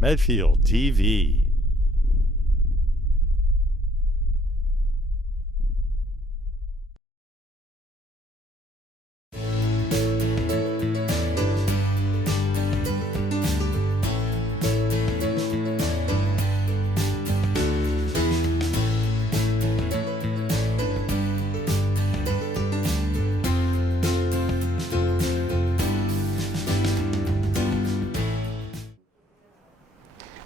Medfield TV.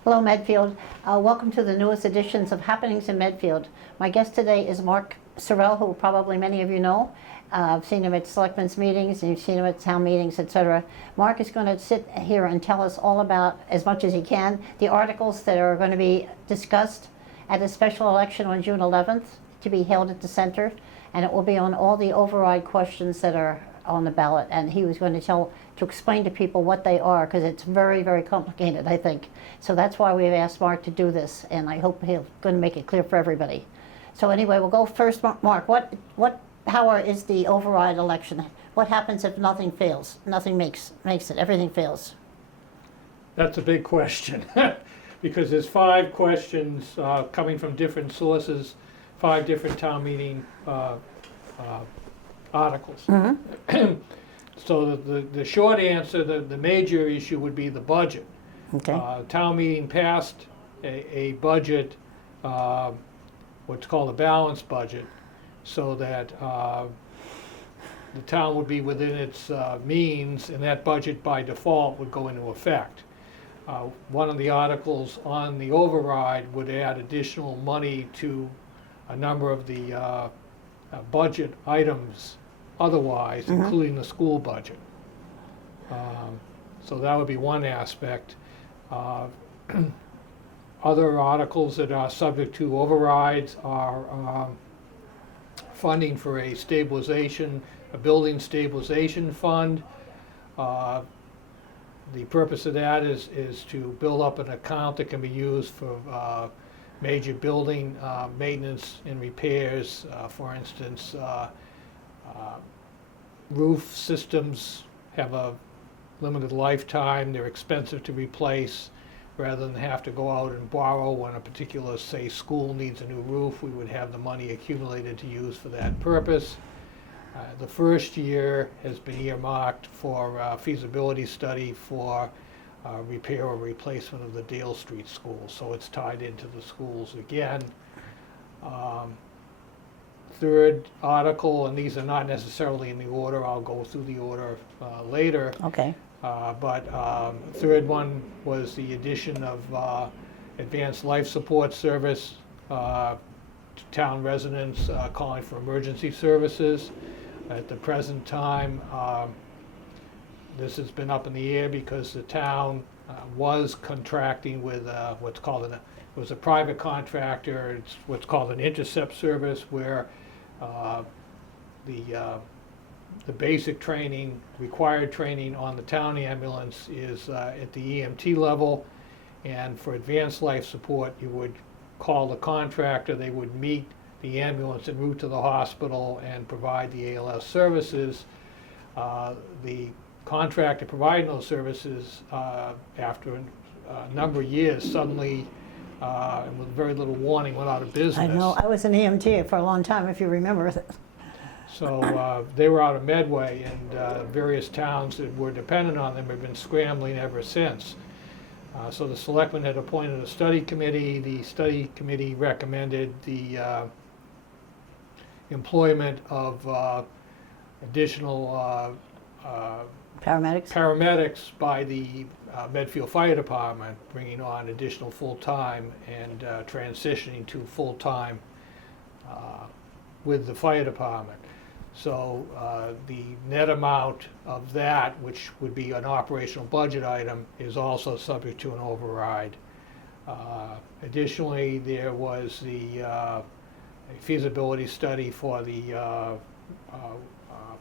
Hello, Medfield. Welcome to the newest editions of Happenings in Medfield. My guest today is Mark Sorrell, who probably many of you know. I've seen him at selectmen's meetings, and you've seen him at town meetings, etc. Mark is going to sit here and tell us all about, as much as he can, the articles that are going to be discussed at a special election on June 11th to be held at the center, and it will be on all the override questions that are on the ballot. And he was going to explain to people what they are, because it's very, very complicated, I think. So that's why we've asked Mark to do this, and I hope he's going to make it clear for everybody. So anyway, we'll go first. Mark, what power is the override election? What happens if nothing fails? Nothing makes it. Everything fails. That's a big question, because there's 5 questions coming from different sources, 5 different town meeting articles. Mm-hmm. So the short answer, the major issue would be the budget. Okay. Town meeting passed a budget, what's called a balanced budget, so that the town would be within its means, and that budget by default would go into effect. One of the articles on the override would add additional money to a number of the budget items otherwise, including the school budget. So that would be one aspect. Other articles that are subject to overrides are funding for a building stabilization fund. The purpose of that is to build up an account that can be used for major building maintenance and repairs. For instance, roof systems have a limited lifetime. They're expensive to replace. Rather than have to go out and borrow when a particular, say, school needs a new roof, we would have the money accumulated to use for that purpose. The first year has been earmarked for feasibility study for repair or replacement of the Dale Street School, so it's tied into the schools again. Third article, and these are not necessarily in the order, I'll go through the order later. Okay. Third one was the addition of advanced life support service to town residents calling for emergency services. At the present time, this has been up in the air because the town was contracting with what's called it was a private contractor. It's what's called an intercept service, where the basic training, required training on the town ambulance is at the EMT level, and for advanced life support you would call the contractor. They would meet the ambulance en route to the hospital and provide the ALS services. The contractor providing those services, after a number of years, suddenly and with very little warning, went out of business. I know. I was an EMT for a long time, if you remember. So they were out of Medway, and various towns that were dependent on them have been scrambling ever since. So the selectmen had appointed a study committee. The study committee recommended the employment of additional paramedics by the Medfield Fire Department, bringing on additional full-time and transitioning to full-time with the fire department. So the net amount of that, which would be an operational budget item, is also subject to an override. Additionally, there was the feasibility study for the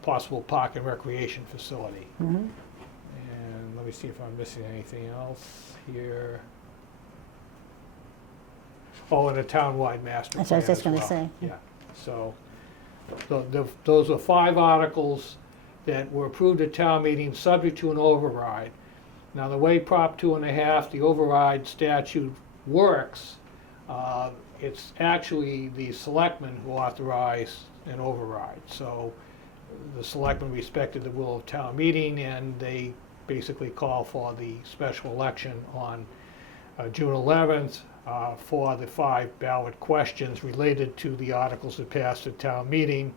possible park and recreation facility. Mm-hmm. And let me see if I'm missing anything else here. Oh, and a townwide master plan. That's what I was just as going to well. say. Yeah, so those are 5 articles that were approved at town meeting subject to an override. Now, the way Prop 2.5, the override statute works, it's actually the selectmen who authorize an override. So the selectmen respected the will of town meeting, and they basically call for the special election on June 11th for the 5 ballot questions related to the articles that passed at town meeting.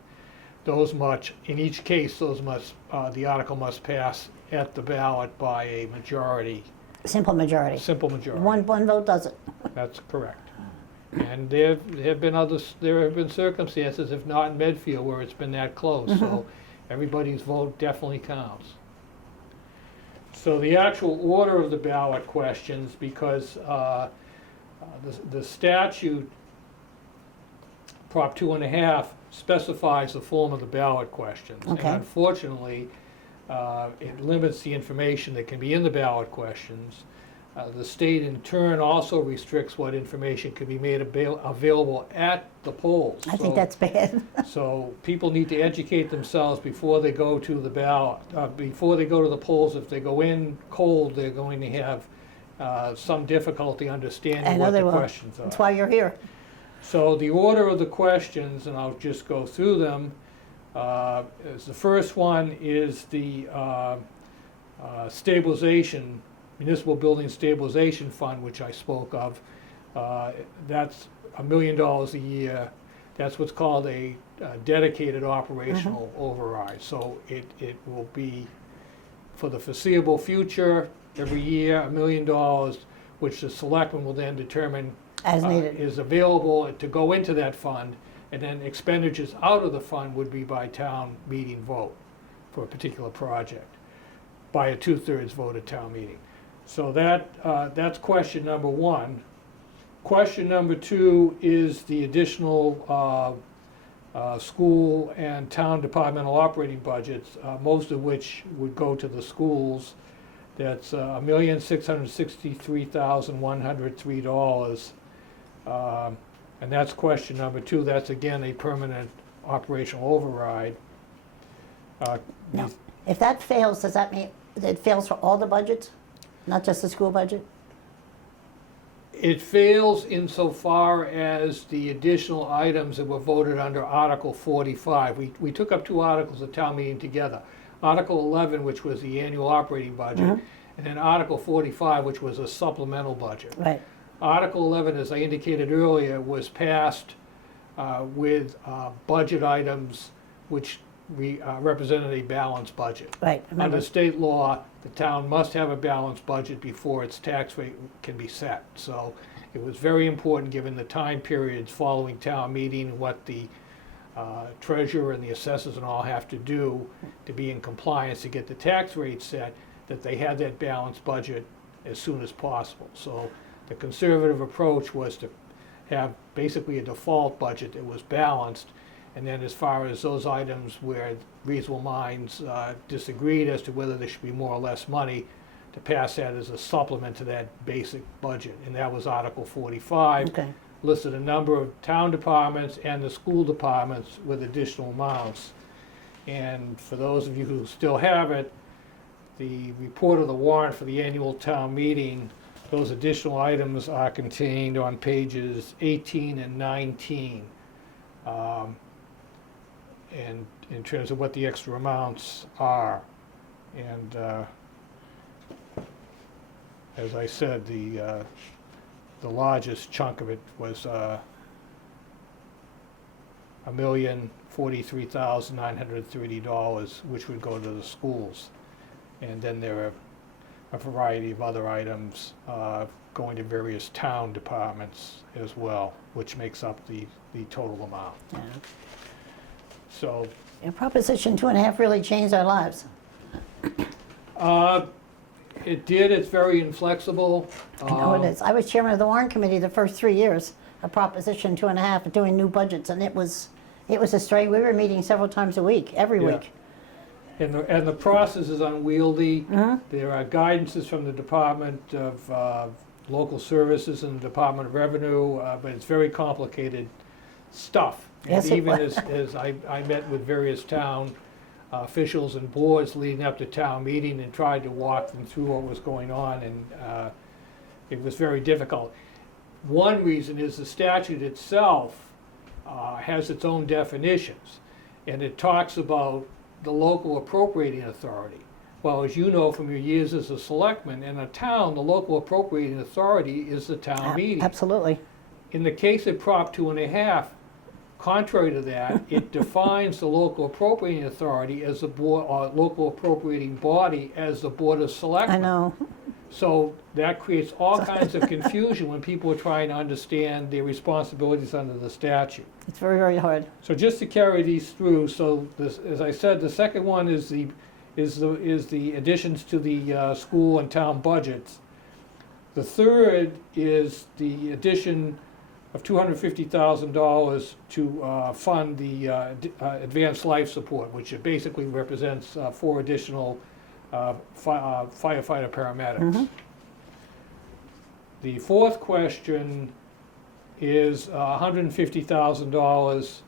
Those must, in each case, the article must pass at the ballot by a majority. Simple majority. Simple majority. One vote does it. That's correct. And there have been circumstances, if not in Medfield, where it's been that close. So everybody's vote definitely counts. So the actual order of the ballot questions, because the statute, Prop 2.5, specifies the form of the ballot questions. Okay. And unfortunately, it limits the information that can be in the ballot questions. The state in turn also restricts what information can be made available at the polls. I think that's bad. So people need to educate themselves before they go to the ballot, before they go to the polls. If they go in cold, they're going to have some difficulty understanding what the questions are. That's why you're here. So the order of the questions, and I'll just go through them, is the first one is the stabilization, Municipal Building Stabilization Fund, which I spoke of. That's $1 million a year. That's what's called a dedicated operational override. So it will be, for the foreseeable future, every year, $1 million, which the selectmen will then determine As needed. is available to go into that fund, and then expenditures out of the fund would be by town meeting vote for a particular project, by a 2/3 vote at town meeting. So that's question number one. Question number two is the additional school and town departmental operating budgets, most of which would go to the schools. That's $1,663,103. And that's question number two. That's again a permanent operational override. No. If that fails, does that mean it fails for all the budgets, not just the school budget? It fails insofar as the additional items that were voted under Article 45. We took up 2 articles at town meeting together. Article 11, which was the annual operating budget, and then Article 45, which was a supplemental budget. Right. Article 11, as I indicated earlier, was passed with budget items which represented a balanced budget. Right. Remember. Under state law, the town must have a balanced budget before its tax rate can be set. So it was very important, given the time periods following town meeting, what the treasurer and the assessors and all have to do to be in compliance to get the tax rate set, that they had that balanced budget as soon as possible. So the conservative approach was to have basically a default budget that was balanced, and then as far as those items where reasonable minds disagreed as to whether there should be more or less money, to pass that as a supplement to that basic budget. And that was Article 45. Okay. Listed a number of town departments and the school departments with additional amounts. And for those of you who still have it, the report of the warrant for the annual town meeting, those additional items are contained on pages 18 and 19. And in terms of what the extra amounts are. And as I said, the largest chunk of it was $1,043,930, which would go to the schools. And then there are a variety of other items going to various town departments as well, which makes up the total amount. Yeah. So And Proposition 2.5 really changed our lives. it did. It's very inflexible. I know it is. I was chairman of the warrant committee the first 3 years of Proposition 2.5, doing new budgets, and it was a strain. We were meeting several times a week, every Yeah. week. And the process is unwieldy. There are guidances from the Department of Local Services and the Department of Revenue, but it's very complicated stuff. Yes, And it even was. as I met with various town officials and boards leading up to town meeting and tried to walk them through what was going on, and it was very difficult. One reason is the statute itself has its own definitions, and it talks about the local appropriating authority. Well, as you know from your years as a selectman, in a town, the local appropriating authority is the town meeting. Absolutely. In the case of Prop 2.5, contrary to that, it defines the local appropriating authority as the board, or local appropriating body as the Board of Selectmen. I know. So that creates all kinds of confusion when people are trying to understand their responsibilities under the statute. It's very, very hard. So just to carry these through, so this, as I said, the second one is the additions to the school and town budgets. The third is the addition of $250,000 to fund the advanced life support, which it basically represents 4 additional firefighter paramedics. Mm-hmm. The fourth question is $150,000,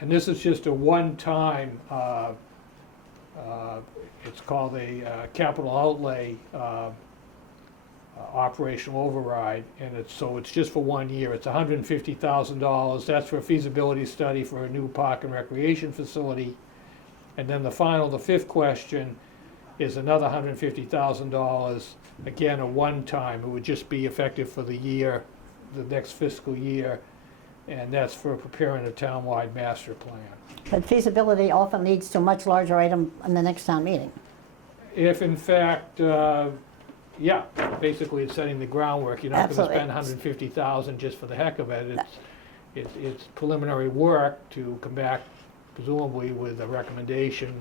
and this is just a one-time, it's called a capital outlay operational override, and it's just for 1 year. It's $150,000. That's for a feasibility study for a new park and recreation facility. And then the fifth question is another $150,000, again, a one-time. It would just be effective for the year, the next fiscal year, and that's for preparing a townwide master plan. But feasibility often leads to a much larger item in the next town meeting. If in fact, yeah, basically it's setting the groundwork. You're not going to Absolutely. spend $150,000 just for the heck of it. It's preliminary work to come back, presumably with a recommendation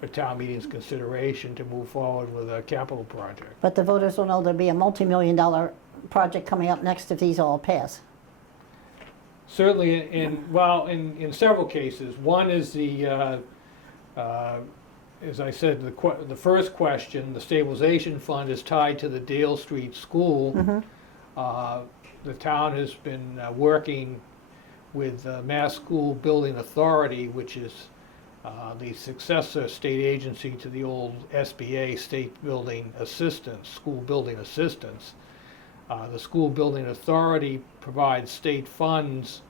for town meeting's consideration to move forward with a capital project. But the voters will know there'll be a multi-million-dollar project coming up next if these all pass. Certainly, in several cases. One is the, as I said, the first question, the stabilization fund is tied to the Dale Street School. Mm-hmm. The town has been working with the Mass School Building Authority, which is the successor state agency to the old SBA, State Building Assistance, School Building Assistance. The School Building Authority provides state funds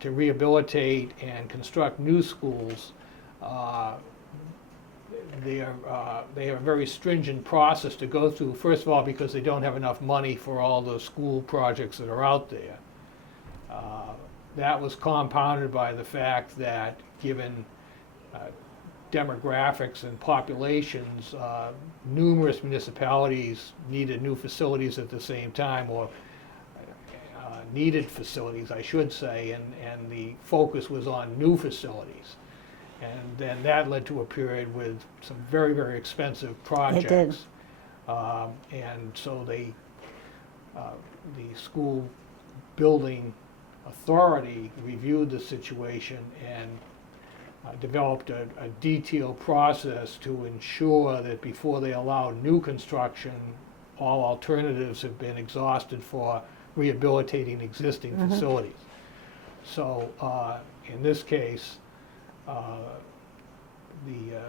to rehabilitate and construct new schools. They have a very stringent process to go through, first of all, because they don't have enough money for all the school projects that are out there. That was compounded by the fact that given demographics and populations, numerous municipalities needed new facilities at the same time, or needed facilities, I should say, and the focus was on new facilities. And then that led to a period with some very, very expensive projects. It did. And so the school building authority reviewed the situation and developed a detailed process to ensure that before they allow new construction, all alternatives have been exhausted for rehabilitating existing Mm-hmm. facilities. So in this case, the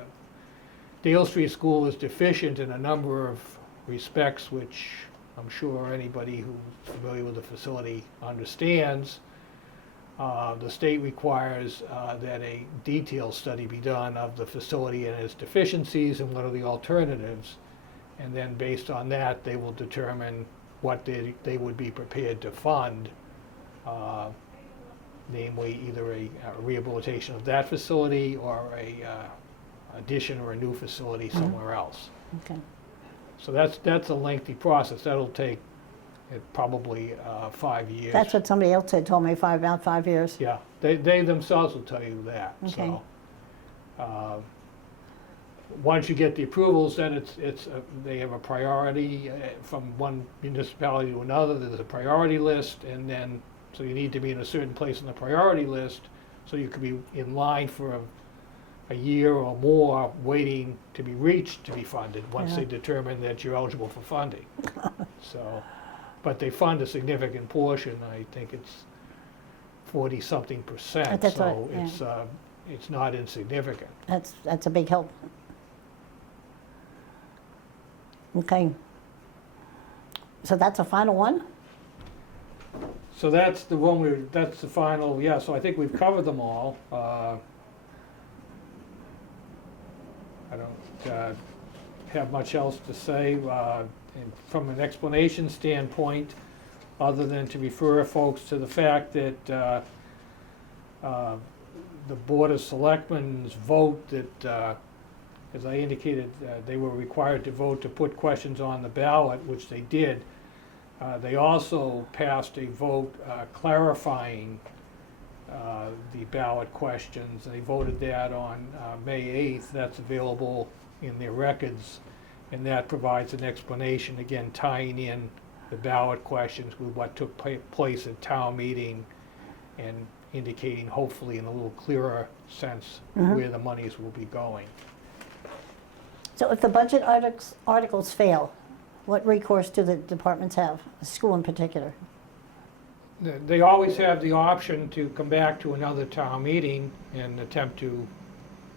Dale Street School is deficient in a number of respects, which I'm sure anybody who's familiar with the facility understands. The state requires that a detailed study be done of the facility and its deficiencies and what are the alternatives. And then based on that, they will determine what they would be prepared to fund, namely either a rehabilitation of that facility or a addition or a new facility somewhere else. Okay. So that's a lengthy process. That'll take probably 5 years. That's what somebody else had told me about 5 years. Yeah, they themselves will tell you that. Okay. So once you get the approvals, then they have a priority from one municipality to another. There's a priority list, and then so you need to be in a certain place on the priority list, so you could be in line for a year or more waiting to be reached to be funded once Yeah. they determine that you're eligible for funding. So, but they fund a significant portion. I think it's 40-something%. That's So right, yeah. it's it's not insignificant. That's a big help. Okay. So that's a final one? So that's the one that's the final, yeah, so I think we've covered them all. I don't have much else to say and from an explanation standpoint, other than to refer folks to the fact that the Board of Selectmen's vote that, as I indicated, they were required to vote to put questions on the ballot, which they did. They also passed a vote clarifying the ballot questions. They voted that on May 8th. That's available in their records, and that provides an explanation, again, tying in the ballot questions with what took place at town meeting and indicating, hopefully, in a little clearer sense, where the monies will be going. So if the budget articles fail, what recourse do the departments have, the school in particular? They always have the option to come back to another town meeting and attempt to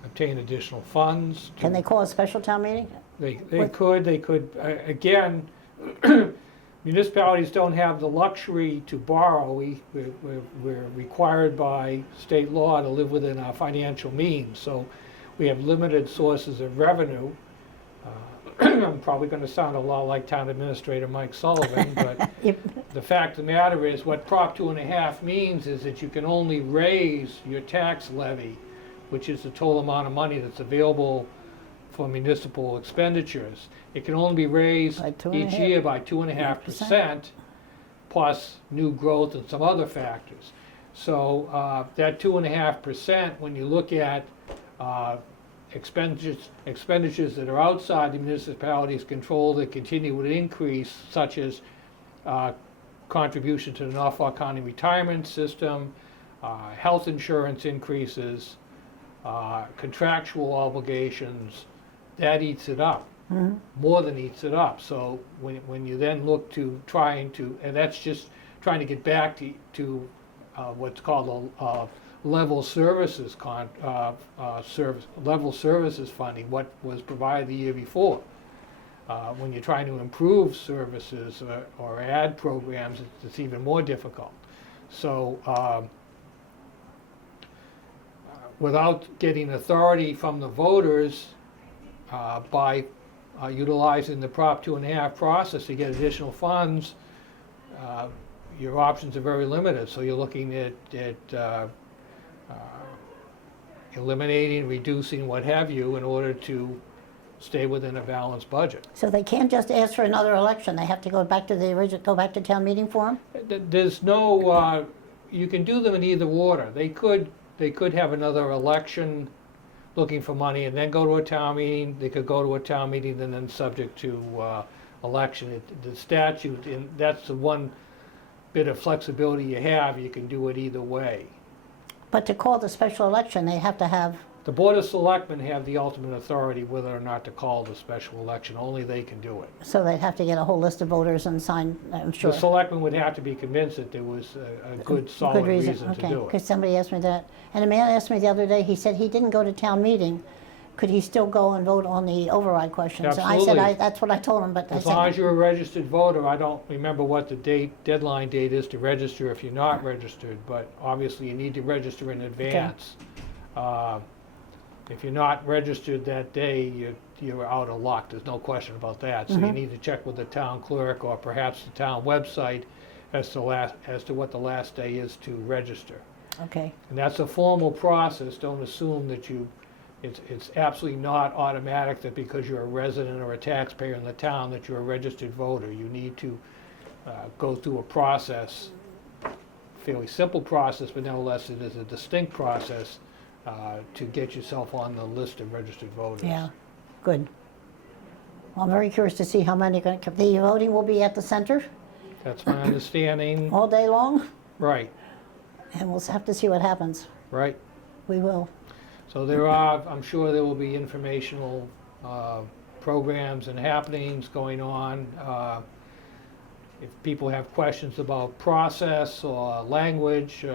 obtain additional funds. Can they call a special town meeting? They could, again, municipalities don't have the luxury to borrow. We're required by state law to live within our financial means, so we have limited sources of revenue. I'm probably going to sound a lot like Town Administrator Mike Sullivan, but the fact of the matter is what Prop 2.5 means is that you can only raise your tax levy, which is the total amount of money that's available for municipal expenditures. It can only be raised each year by 2.5% plus new growth and some other factors. So that 2.5%, when you look at expenditures that are outside the municipality's control that continue to increase, such as contribution to the Norfolk County retirement system, health insurance increases, contractual obligations, that eats it up, more than eats it up. So when you then look to and that's just trying to get back to what's called a level services level services funding, what was provided the year before. When you're trying to improve services or add programs, it's even more difficult. So without getting authority from the voters by utilizing the Prop 2.5 process to get additional funds, your options are very limited. So you're looking at eliminating, reducing, what have you, in order to stay within a balanced budget. So they can't just ask for another election, they have to go back to the original, go back to town meeting for them? There's no, you can do them in either order. They could have another election looking for money and then go to a town meeting. They could go to a town meeting and then subject to election. The statute, and that's the one bit of flexibility you have, you can do it either way. But to call the special election, they have to have, The Board of Selectmen have the ultimate authority whether or not to call the special election. Only they can do it. so they'd have to get a whole list of voters and sign, I'm sure. The selectmen would have to be convinced that there was a good, solid reason to Okay, do it. because somebody asked me that. And a man asked me the other day, he said he didn't go to town meeting, could he still go and vote on the override questions? And I said, Absolutely. that's what I told him, but I As long as said, you're a registered voter, I don't remember what the deadline date is to register if you're not registered, but obviously you need to register in advance. If you're not registered that day, you're out of luck, there's no question about that. So you need to check with the town clerk or perhaps the town website as to what the last day is to register. okay, And that's a formal process. Don't assume that it's absolutely not automatic that because you're a resident or a taxpayer in the town that you're a registered voter. You need to go through a process, fairly simple process, but nevertheless it is a distinct process to get yourself on the list of registered voters. yeah, good. Well, I'm very curious to see how many are going to come. The voting will be at the center That's my understanding. all day long, Right, and we'll have to see what happens. right. We will. So I'm sure there will be informational programs and happenings going on. If people have questions about process or language,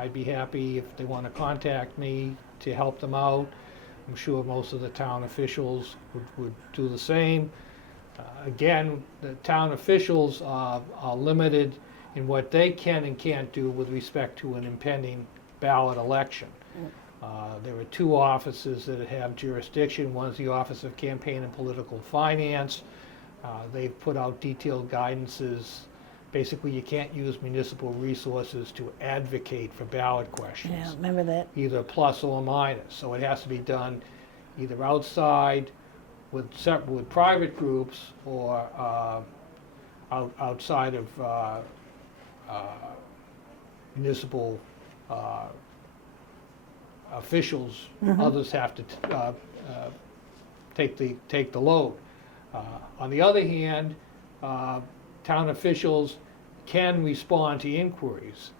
I'd be happy if they want to contact me to help them out. I'm sure most of the town officials would do the same. Again, the town officials are limited in what they can and can't do with respect to an impending ballot election. There are two offices that have jurisdiction. One's the Office of Campaign and Political Finance. They've put out detailed guidances. Basically, you can't use municipal resources to advocate for ballot questions. Yeah, remember that. Either plus or minus. So it has to be done either outside with private groups or outside of municipal officials. Others have to take the load. On the other hand, town officials can respond to inquiries.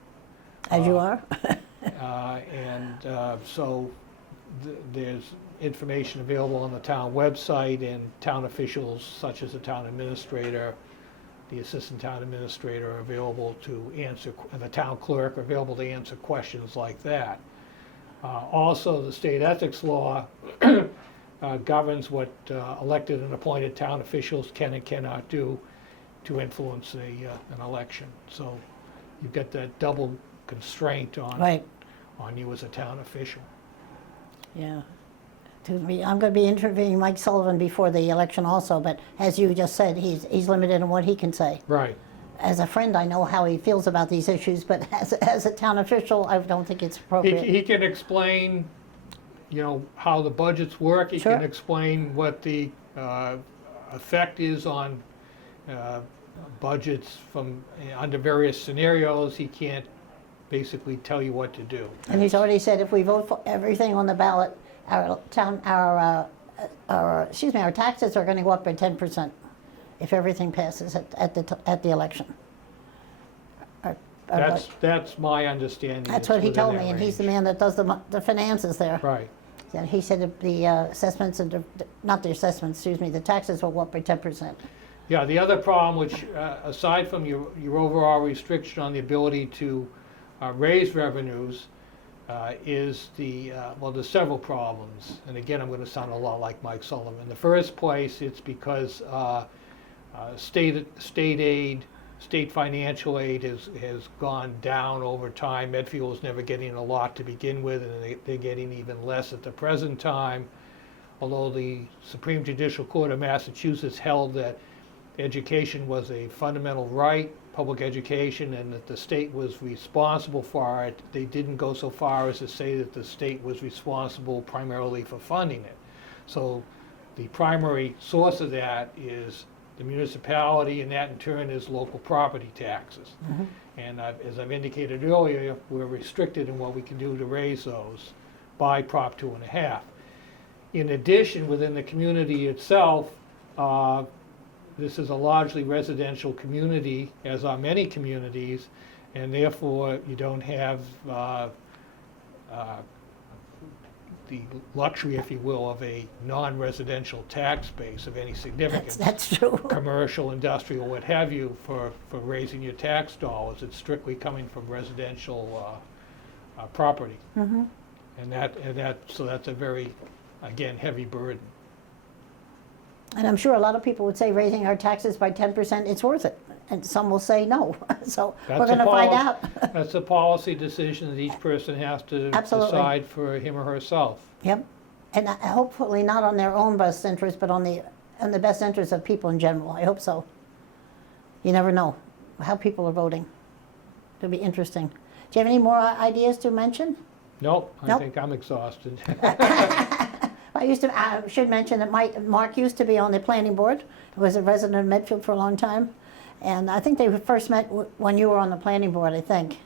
As you are? So there's information available on the town website, and town officials such as the town administrator, the assistant town administrator are available to answer, and the town clerk are available to answer questions like that. Also, the state ethics law governs what elected and appointed town officials can and cannot do to influence an election. So you've got that double constraint Right. on you as a town official. Yeah. I'm going to be interviewing Mike Sullivan before the election also, but as you just said, he's limited in what he can say. Right. As a friend, I know how he feels about these issues, but as a town official, I don't think it's appropriate. He can explain, how the budgets work. He Sure. can explain what the effect is on budgets from under various scenarios. He can't basically tell you what to do. And he's already said if we vote for everything on the ballot, our taxes are going to go up by 10% if everything passes at the election. That's my understanding. That's It's what he within told that me, and he's the range. man that does the finances there. Right. And he said that the assessments and not the assessments, excuse me, the taxes will go up by 10%. Yeah, the other problem, which aside from your overall restriction on the ability to raise revenues, is there's several problems. And again, I'm going to sound a lot like Mike Sullivan. In the first place, it's because state aid, state financial aid has gone down over time. Medfield was never getting a lot to begin with, and they're getting even less at the present time. Although the Supreme Judicial Court of Massachusetts held that education was a fundamental right, public education, and that the state was responsible for it, they didn't go so far as to say that the state was responsible primarily for funding it. So the primary source of that is the municipality, and that in turn is local property taxes. And as I've indicated earlier, we're restricted in what we can do to raise those by Prop 2.5. In addition, within the community itself, this is a largely residential community, as are many communities, and therefore you don't have the luxury, if you will, of a non-residential tax base of any significance. That's true. Commercial, industrial, what have you, for raising your tax dollars. It's strictly coming from residential property. And so that's a very, again, heavy burden. And I'm sure a lot of people would say raising our taxes by 10%, it's worth it. And some will say no. So we're going to find out. That's a policy decision that each person has to Absolutely. decide for him or herself. Yep. And hopefully not on their own best interest, but on the best interest of people in general. I hope so. You never know how people are voting. It'll be interesting. Do you have any more ideas to mention? Nope, I Nope. think I'm exhausted. I should mention that Mark used to be on the planning board. He was a resident of Medfield for a long time. And I think they first met when you were on the planning board, I think.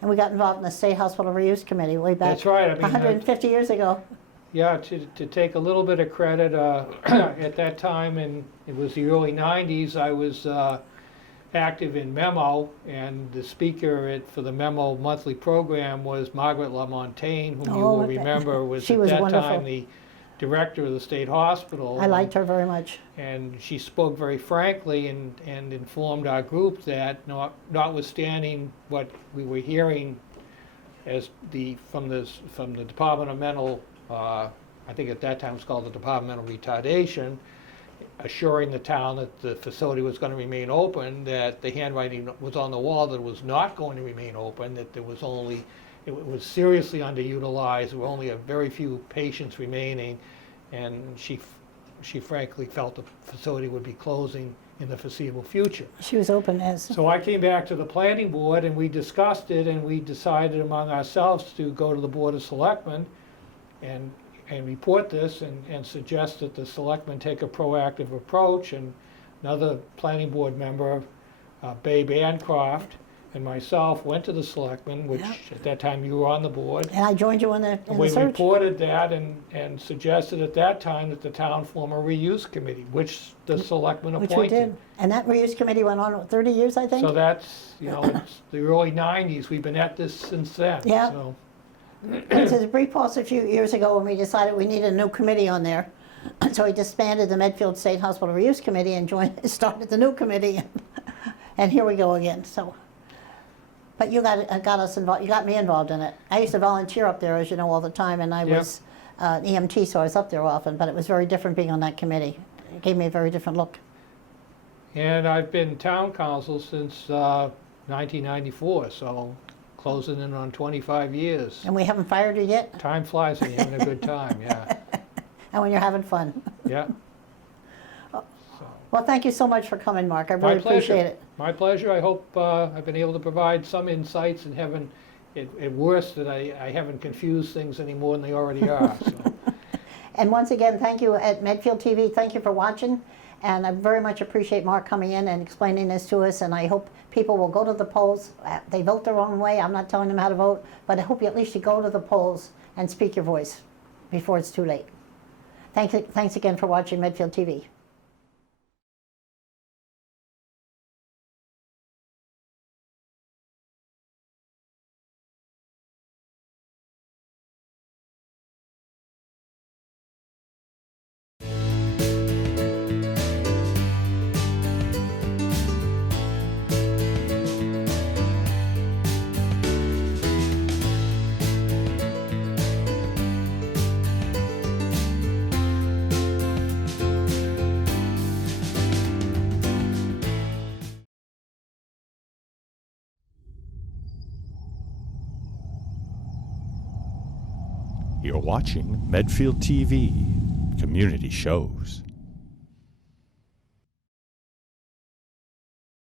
And we got involved in the State Hospital Reuse Committee way back. That's right. I mean, 150 years ago. Yeah, to take a little bit of credit, at that time, and it was the early 90s, I was active in Memo, and the speaker for the Memo monthly program was Margaret LaMontagne, whom you will remember was She at was that wonderful. time the director of the state hospital. I liked her very much. And she spoke very frankly and informed our group that notwithstanding what we were hearing as from the Department of Mental, I think at that time it was called the Department of Retardation, assuring the town that the facility was going to remain open, that the handwriting was on the wall that it was not going to remain open, that there was only, it was seriously underutilized, there were only a very few patients remaining, and she frankly felt the facility would be closing in the foreseeable future. She was open as. So I came back to the planning board and we discussed it, and we decided among ourselves to go to the Board of Selectmen and report this and suggest that the selectmen take a proactive approach. And another planning board member, Babe Ancroft, and myself went to the selectmen, which at that time you were on the board. And I joined you in the We search. reported that and suggested at that time that the town form a reuse committee, which the selectmen appointed. Which we did. And that reuse committee went on 30 years, I think? So that's, it's the early 90s. We've been at this since then. Yeah. So. There's a brief pause a few years ago when we decided we needed a new committee on there. So we disbanded the Medfield State Hospital Reuse Committee and started the new committee. And here we go again. So, but you got us involved. You got me involved in it. I used to volunteer up there, as you know, all the time, and I was EMT, so I was up there often. But it was very different being on that committee. It gave me a very different look. And I've been town council since 1994, so closing in on 25 years. And we haven't fired you yet? Time flies when you're having a good time, yeah. And when you're having fun. Yeah. Well, thank you so much for coming, Mark. I really appreciate it. My pleasure. I hope I've been able to provide some insights and haven't, at worst, that I haven't confused things any more than they already are. So. And once again, thank you at Medfield TV. Thank you for watching. And I very much appreciate Mark coming in and explaining this to us. And I hope people will go to the polls. They vote their own way. I'm not telling them how to vote. But I hope you at least you go to the polls and speak your voice before it's too late. Thanks again for watching Medfield TV. You're watching Medfield TV, community shows.